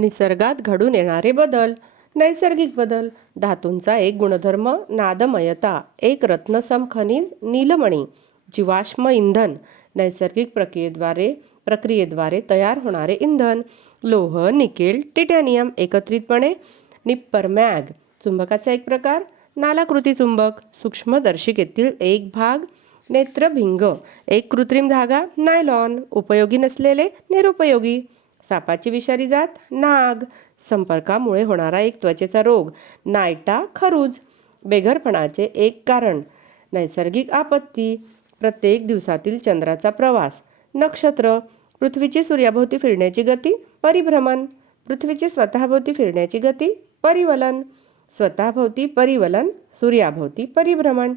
निसर्गात घडून येणारे बदल नैसर्गिक बदल धातूंचा एक गुणधर्म नादमयता एक रत्नसम खनिज नीलमणी जीवाश्म इंधन नैसर्गिक प्रक्रियेद्वारे प्रक्रियेद्वारे तयार होणारे इंधन लोह निकेल टिटॅनियम एकत्रितपणे निप्पर मॅग चुंबकाचा एक प्रकार नालाकृती चुंबक सूक्ष्मदर्शिकेतील एक भाग नेत्रभिंग एक कृत्रिम धागा नायलॉन उपयोगी नसलेले निरुपयोगी. सापाची विषारी जात नाग. संपर्कामुळे होणारा एक त्वचेचा रोग नायटा खरूज. बेघरपणाचे एक कारण नैसर्गिक आपत्ती प्रत्येक दिवसातील चंद्राचा प्रवास नक्षत्र पृथ्वीची सूर्याभोवती फिरण्याची गती परिभ्रमण. पृथ्वीची स्वतःभोवती फिरण्याची गती परिवलन. स्वतःभोवती परिवलन सूर्याभोवती परिभ्रमण.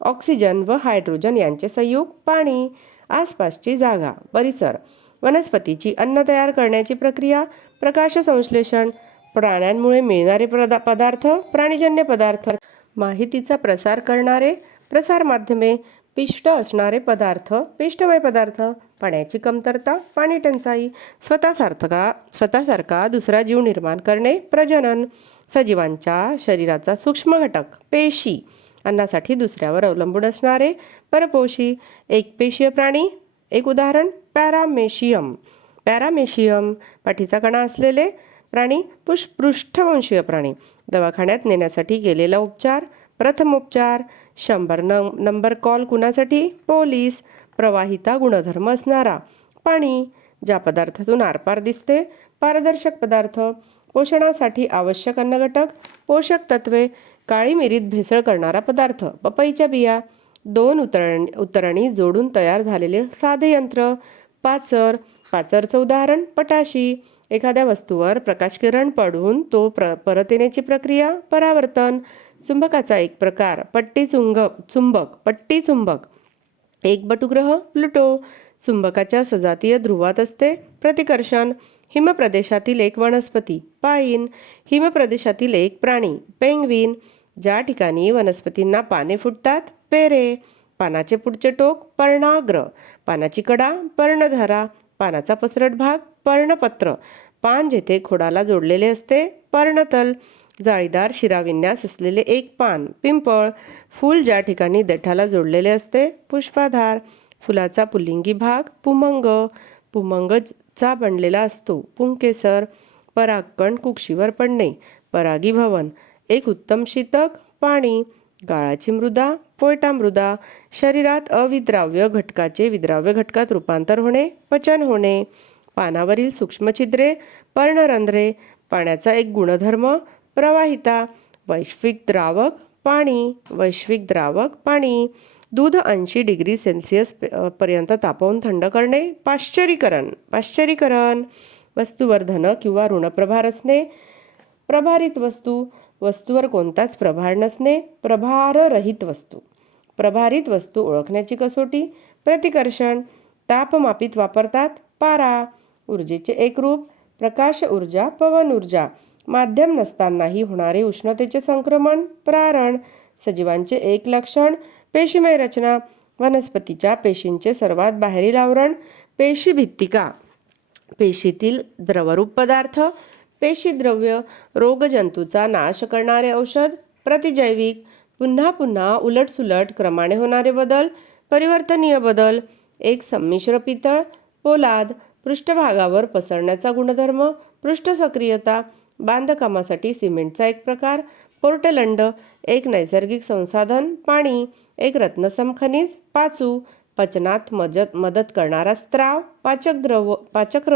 ऑक्सिजन व हायड्रोजन यांचे संयोग पाणी. आसपासची जागा परिसर. वनस्पतीची अन्न तयार करण्याची प्रक्रिया प्रकाश संश्लेषण प्राण्यांमुळे मिळणारे पदा पदार्थ प्राणीजन्य पदार्थ माहितीचा प्रसार करणारे प्रसार माध्यमे पिष्ट असणारे पदार्थ पिष्टमय पदार्थ पाण्याची कमतरता पाणी टंचाई स्वतःसारखा स्वतःसारखा दुसरा जीव निर्माण करणे प्रजनन सजीवांच्या शरीराचा सूक्ष्म घटक पेशी अन्नासाठी दुसऱ्यावर अवलंबून असणारे परपोशी एकपेशीय प्राणी एक उदाहरण पॅरामेशियम. पॅरामेशियम पाठीचा कणा असलेले प्राणी पुष पृष्ठवंशीय प्राणी. दवाखान्यात नेण्यासाठी केलेला उपचार प्रथमोपचार शंभर नं नंबर कॉल कुणासाठी? पोलीस. प्रवाहिता गुणधर्म असणारा. पाणी ज्या पदार्थातून आरपार दिसते पारदर्शक पदार्थ. पोषणासाठी आवश्यक अन्नघटक पोषक तत्वे काळी मिरीत भेसळ करणारा पदार्थ पपईच्या बिया. दोन उतरण उतरणी जोडून तयार झालेले साधे यंत्र पाचर पाचरचं उदाहरण पटाशी. एखाद्या वस्तूवर प्रकाशकिरण पडून तो प्र परत येण्याची प्रक्रिया परावर्तन. चुंबकाचा एक प्रकार पट्टी चुंग चुंबक पट्टी चुंबक. एक बटुग्रह प्लुटो. चुंबकाच्या सजातीय ध्रुवात असते प्रतिकर्षण. हिमप्रदेशातील एक वनस्पती पाईन हिमप्रदेशातील एक प्राणी पेंग्विन. ज्या ठिकाणी वनस्पतींना पाने फुटतात पेरे पानाचे पुढचे टोक पर्णाग्र पानाची कडा पर्णधारा पानाचा पसरट भाग पर्णपत्र. पान जेथे खोडाला जोडलेले असते पर्णतल. जाळीदार शिराविन्यास असलेले एक पान पिंपळ. फूल ज्या ठिकाणी देठाला जोडलेले असते पुष्पाधार. फुलाचा पुल्लिंगी भाग पुमंग. पुमंगचा बनलेला असतो पुंकेसर. परागकण कुक्षीवर पडणे परागी भवन एक उत्तम शीतक पाणी. गाळाची मृदा पोयटा मृदा शरीरात अविद्राव्य घटकाचे विद्राव्य घटकात रूपांतर होणे पचन होणे पानावरील सूक्ष्मछिद्रे पर्णरंध्रे पाण्याचा एक गुणधर्म प्रवाहिता वैश्विक द्रावक पाणी वैश्विक द्रावक पाणी दूध ऐंशी डिग्री सेल्सिअस पर्यंत तापवून थंड करणे पाश्चरीकरण पाश्चरीकरण वस्तुवर्धन किंवा ऋणप्रभार असणे प्रभारित वस्तू वस्तूवर कोणताच प्रभार नसणे प्रभाररहित वस्तू. प्रभारित वस्तू ओळखण्याची कसोटी प्रतिकर्षण तापमापित वापरतात पारा ऊर्जेचे एक रूप प्रकाश ऊर्जा पवन ऊर्जा. माध्यम नसतानाही होणारे उष्णतेचे संक्रमण प्रारण सजीवांचे एक लक्षण पेशीमय रचना वनस्पतीच्या पेशींचे सर्वात बाहेरील आवरण पेशी भित्तिका पेशीतील द्रवरूप पदार्थ पेशीद्रव्य रोगजंतूचा नाश करणारे औषध प्रतिजैविक पुन्हा पुन्हा उलटसुलट क्रमाने होणारे बदल परिवर्तनीय बदल एक संमिश्र पितळ पोलाद पृष्ठभागावर पसरण्याचा गुणधर्म पृष्ठ सक्रियता बांधकामासाठी सिमेंटचा एक प्रकार पोर्टलंड एक नैसर्गिक संसाधन पाणी एक रत्नसम खनिज पाचू पचनात मजत मदत करणारा स्त्राव पाचक द्रव पाचक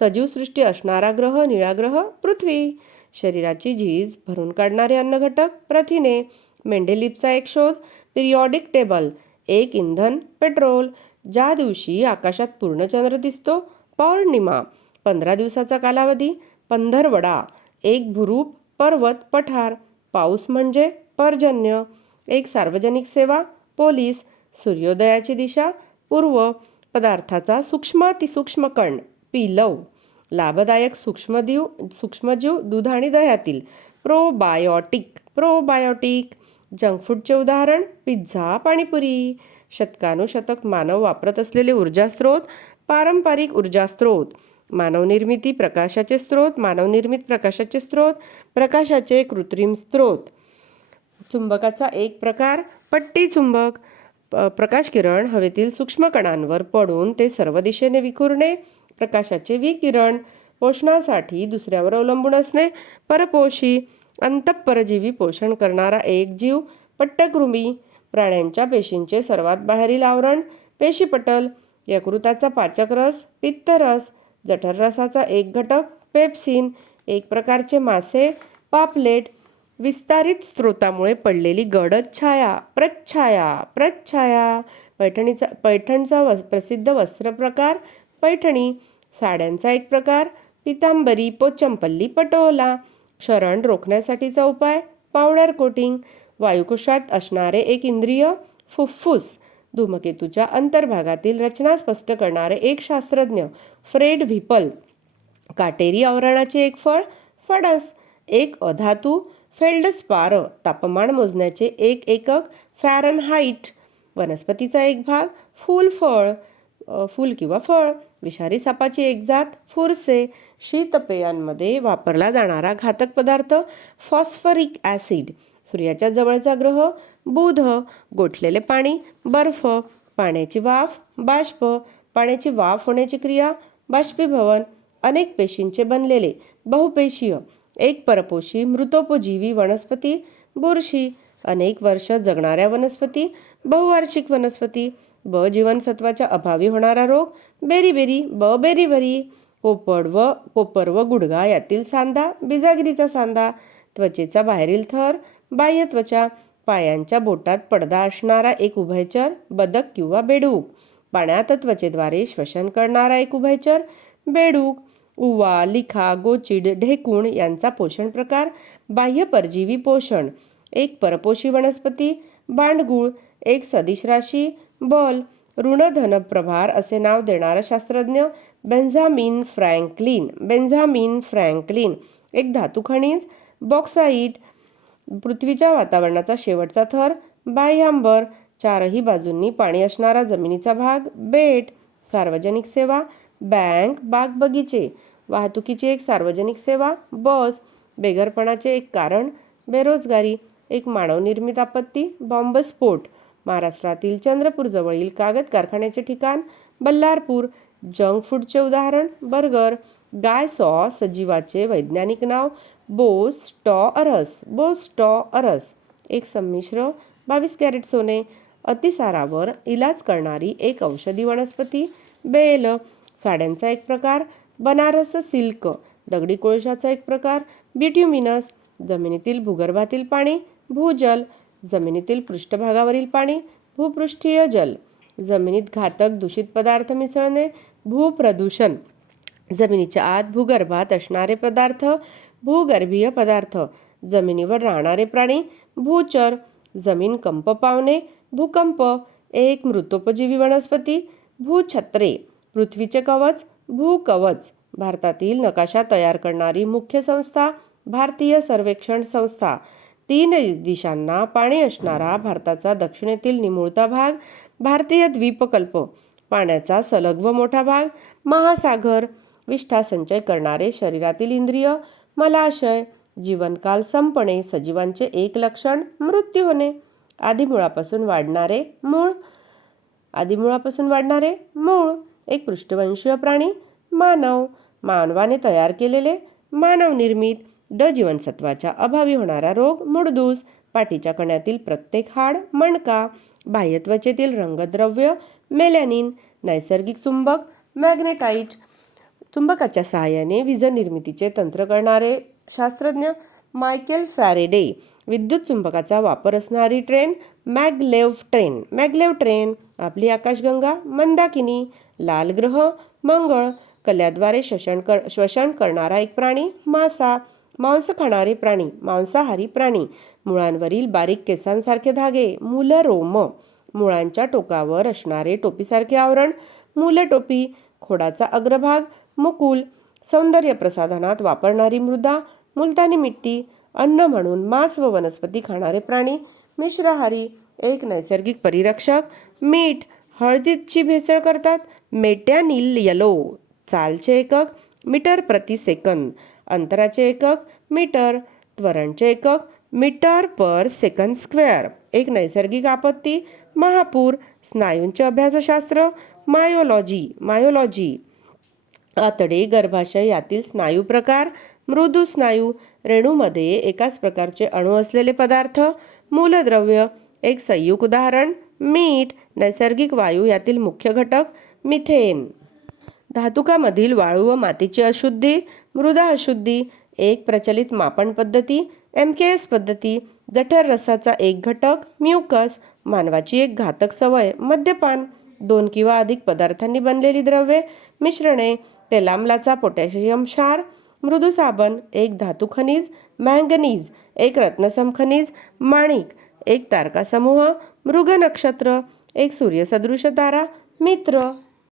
सजीवसृष्टी असणारा ग्रह निळा ग्रह पृथ्वी. शरीराची झीज भरून काढणारे अन्नघटक प्रथिने. मेंडेलिपचा एक शोध पिरियॉडिक टेबल एक इंधन पेट्रोल ज्या दिवशी आकाशात पूर्णचंद्र दिसतो पौर्णिमा. पंधरा दिवसाचा कालावधी पंधरवडा. एक भुरूप पर्वत पठार. पाऊस म्हणजे पर्जन्य. एक सार्वजनिक सेवा पोलीस. सूर्योदयाची दिशा पूर्व. पदार्थाचा सूक्ष्मातिसूक्ष्म कण. पिलव लाभदायक सूक्ष्मजीव सूक्ष्मजीव दूध आणि दह्यातील प्रोबायोटिक प्रोबायोटिक जंक फूडचे उदाहरण पिझ्झा पाणीपुरी. शतकानुशतक मानव वापरत असलेले ऊर्जा स्रोत पारंपरिक ऊर्जा स्रोत मानवनिर्मिती प्रकाशाचे स्रोत मानवनिर्मित प्रकाशाचे स्रोत प्रकाशाचे कृत्रिम स्रोत. चुंबकाचा एक प्रकार पट्टी चुंबक. प- प्रकाश किरण हवेतील सूक्ष्म कणांवर पडून ते सर्व दिशेने विखुरणे प्रकाशाचे विकिरण पोषणासाठी दुसऱ्यावर अवलंबून असणे. परपोषी अंतःपरजीवी पोषण करणारा एक जीव पट्टकृमी प्राण्यांच्या पेशींचे सर्वात बाहेरील आवरण पेशीपटल यकृताचा पाचक रस पित्तरस जठर रसाचा एक घटक पेप्सिन एक प्रकारचे मासे पापलेट विस्तारित स्रोतामुळे पडलेली गडद छाया प्रच्छाया प्रच्छाया पैठणीचा पैठणचा वस प्रसिद्ध वस्त्रप्रकार पैठणी साड्यांचा एक प्रकार पितांबरी पोचंपल्ली पटोला क्षरण रोखण्यासाठीचा उपाय पावडर कोटिंग वायुकोशात असणारे एक इंद्रिय फुफ्फुस धूमकेतूच्या अंतर्भागातील रचना स्पष्ट करणारे एक शास्त्रज्ञ फ्रेड व्हिपल काटेरी आवरणाचे एक फळ फणस एक अधातू फेल्डस्पार तापमान मोजण्याचे एक एकक फॅरनहाईट वनस्पतीचा एक भाग फूल फळ फूल किंवा फळ. विषारी सापाची एक जात फुरसे शीतपेयांमध्ये वापरला जाणारा घातक पदार्थ फॉस्फरिक ॲसिड. सूर्याच्या जवळचा ग्रह बुध गोठलेले पाणी बर्फ पाण्याची वाफ बाष्प पाण्याची वाफ होण्याची क्रिया बाष्पीभवन अनेक पेशींचे बनलेले बहुपेशीय एक परपोशी मृतोपजीवी वनस्पती बुरशी अनेक वर्ष जगणाऱ्या वनस्पती बहुवार्षिक वनस्पती ब जीवनसत्वाच्या अभावी होणारा रोग बेरीबेरी ब बेरीबेरी कोपड व कोपर व गुडगा यातील सांधा बिजागिरीचा सांधा त्वचेचा बाहेरील थर बाह्य त्वचा पायांच्या बोटात पडदा असणारा एक उभयचर बदक किंवा बेडूक पाण्यात त्वचेद्वारे श्वसन करणारा एक उभयचर बेडूक उवा लिखा गोचिड ढेकूण यांचा पोषण प्रकार बाह्य परजीवी पोषण एक परपोषी वनस्पती बांडगुळ एक सदिश राशी बॉल. ऋणधन प्रभार असे नाव देणारा शास्त्रज्ञ बेन्झामिन फ्रँकलिन. Benjamin Franklin. एक धातू खनिज बॉक्साईट पृथ्वीच्या वातावरणाचा शेवटचा थर बाह्यांबर चारही बाजूंनी पाणी असणारा जमिनीचा भाग बेट सार्वजनिक सेवा बँक बाग बगीचे वाहतुकीची एक सार्वजनिक सेवा बस बेघरपणाचे एक कारण बेरोजगारी एक मानवनिर्मित आपत्ती बॉम्बस्फोट. महाराष्ट्रातील चंद्रपूरजवळील कागद कारखान्याचे ठिकाण बल्लारपूर. जंक फूडचे उदाहरण बर्गर गाय सॉस सजीवाचे वैज्ञानिक नाव बोस टॉ अरस बोस टॉ अरस. एक संमिश्र बावीस कॅरेट सोने अतिसारावर इलाज करणारी एक औषधी वनस्पती बेल. साड्यांचा एक प्रकार बनारस सिल्क. दगडी कोळशाचा एक प्रकार बिट्युमिनस जमिनीतील भूगर्भातील पाणी भूजल. जमिनीतील पृष्ठभागावरील पाणी भूपृष्ठीय जल जमिनीत घातक दूषित पदार्थ मिसळणे भूप्रदूषण जमिनीच्या आत भूगर्भात असणारे पदार्थ भूगर्भीय पदार्थ जमिनीवर राहणारे प्राणी भूचर जमीन कंप पावणे भूकंप एक मृतोपजीवी वनस्पती भूछत्रे पृथ्वीचे कवच भूकवच भारतातील नकाशा तयार करणारी मुख्य संस्था भारतीय सर्वेक्षण संस्था तीन दिशांना पाणी असणारा भारताचा दक्षिणेतील निमुळता भाग भारतीय द्वीपकल्प पाण्याचा सलग व मोठा भाग महासागर विष्ठा संचय करणारे शरीरातील इंद्रिय मलाशय जीवनकाल संपणे सजीवांचे एक लक्षण मृत्यू होणे आदिमुळापासून वाढणारे मूळ आदिमुळापासून वाढणारे मूळ एक पृष्ठवंशीय प्राणी मानव मानवाने तयार केलेले मानव निर्मित ड जीवनसत्वाच्या अभावी होणारा रोग मुडदूस पाठीच्या कण्यातील प्रत्येक हाड मणका बाह्यत्वचेतील रंगद्रव्य मेलॅनिन नैसर्गिक चुंबक मॅग्नेटाईट चुंबकाच्या सहाय्याने वीज निर्मितीचे तंत्र करणारे शास्त्रज्ञ मायकेल फॅरेडे विद्युत चुंबकाचा वापर असणारी train maglev train. Maglev train आपली आकाशगंगा मंदाकिनी लाल ग्रह मंगळ कल्याद्वारे शोषण कर श्वसन करणारा एक प्राणी मासा मांस खाणारे प्राणी मांसाहारी प्राणी मुळांवरील बारीक केसांसारखे धागे मूलरोम मुळांच्या टोकावर असणारे टोपीसारखे आवरण मूलटोपी खोडाचा अग्रभाग मुकुल सौंदर्य प्रसाधनात वापरणारी मृदा मुलतानी मिट्टी अन्न म्हणून मांस व वनस्पती खाणारे प्राणी मिश्रहारी एक नैसर्गिक परिरक्षक मीठ हळदीची भेसळ करतात मेटॅनिल येलो चालचे एकक मीटर प्रति सेकंद अंतराचे एकक मीटर त्वरणचे एकक मीटर पर सेकंद स्क्वेअर. एक नैसर्गिक आपत्ती महापूर स्नायूंचे अभ्यासशास्त्र मायोलॉजी मायोलॉजी. आतडे गर्भाशय यातील स्नायू प्रकार मृदू स्नायू रेणूमध्ये एकाच प्रकारचे अणू असलेले पदार्थ मूलद्रव्य एक संयुग उदाहरण मीठ नैसर्गिक वायू यातील मुख्य घटक मिथेन. धातुकामधील वाळू व मातीची अशुद्धी मृदा अशुद्धी एक प्रचलित मापन पद्धती एम के एस पद्धती जठर रसाचा एक घटक म्युकस मानवाची एक घातक सवय मद्यपान दोन किंवा अधिक पदार्थांनी बनलेली द्रव्ये मिश्रणे तेलामलाचा पोटॅशियम क्षार मृदू साबण एक धातू खनिज मँगनीज एक रत्नसम खनिज माणिक एक तारकासमूह मृग नक्षत्र एक सूर्यसदृश तारा मित्र